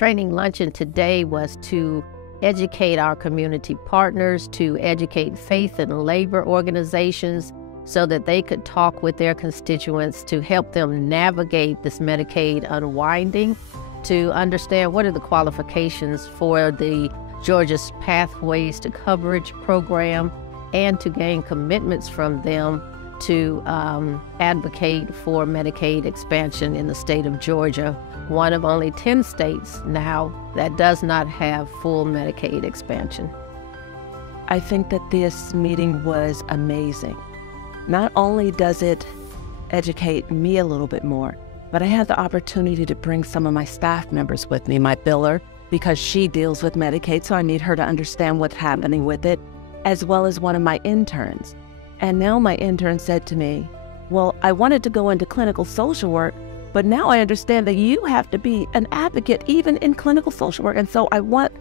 training luncheon today was to educate our community partners, to educate faith and labor organizations so that they could talk with their constituents to help them navigate this Medicaid unwinding, to understand what are the qualifications for the Georgia's Pathways to Coverage program, and to gain commitments from them to advocate for Medicaid expansion in the state of Georgia, one of only 10 states now that does not have full Medicaid expansion. I think that this meeting was amazing. Not only does it educate me a little bit more, but I had the opportunity to bring some of my staff members with me, my biller, because she deals with Medicaid, so I need her to understand what's happening with it, as well as one of my interns. And now my intern said to me, well, I wanted to go into clinical social work, but now I understand that you have to be an advocate even in clinical social work. And so I want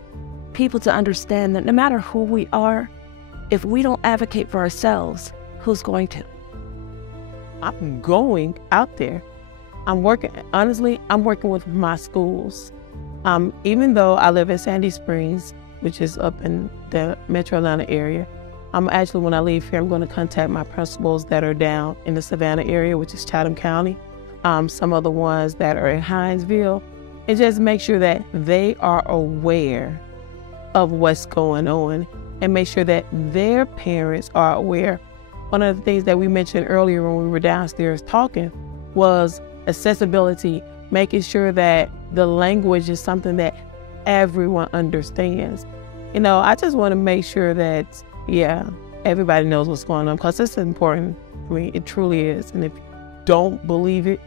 people to understand that no matter who we are, if we don't advocate for ourselves, who's going to? I'm going out there. Honestly, I'm working with my schools. Even though I live in Sandy Springs, which is up in the Metro Atlanta area, when I leave here, I'm going to contact my principals that are down in the Savannah area, which is Chatham County, some of the ones that are in Hinesville, and just make sure that they are aware of what's going on and make sure that their parents are aware. One of the things that we mentioned earlier when we were downstairs talking was accessibility, making sure that the language is something that everyone understands. I just want to make sure that, everybody knows what's going on, because it's important for me. It truly is. And if you don't believe it,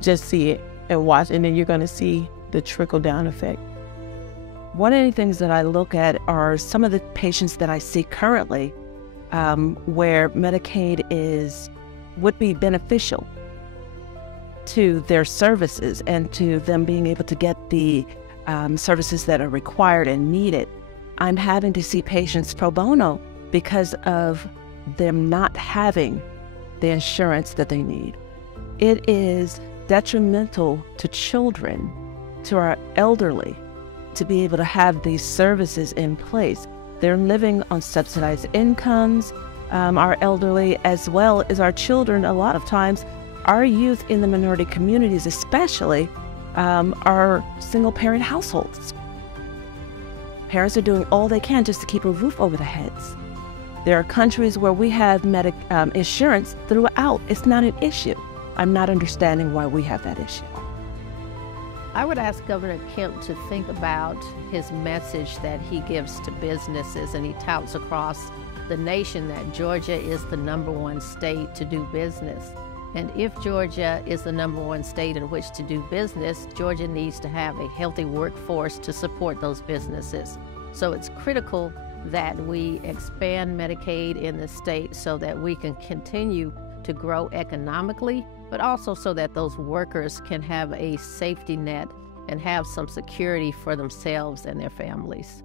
just see it and watch, and then you're going to see the trickle-down effect. One of the things that I look at are some of the patients that I see currently where Medicaid would be beneficial to their services and to them being able to get the services that are required and needed. I'm having to see patients pro bono because of them not having the insurance that they need. It is detrimental to children, to our elderly, to be able to have these services in place. They're living on subsidized incomes, our elderly, as well as our children. A lot of times, our youth in the minority communities especially are single-parent households. Parents are doing all they can just to keep a roof over their heads. There are countries where we have insurance throughout. It's not an issue. I'm not understanding why we have that issue. I would ask Governor Kemp to think about his message that he gives to businesses, and he touts across the nation that Georgia is the #1 state to do business. And if Georgia is the #1 state in which to do business, Georgia needs to have a healthy workforce to support those businesses. So it's critical that we expand Medicaid in the state so that we can continue to grow economically, but also so that those workers can have a safety net and have some security for themselves and their families.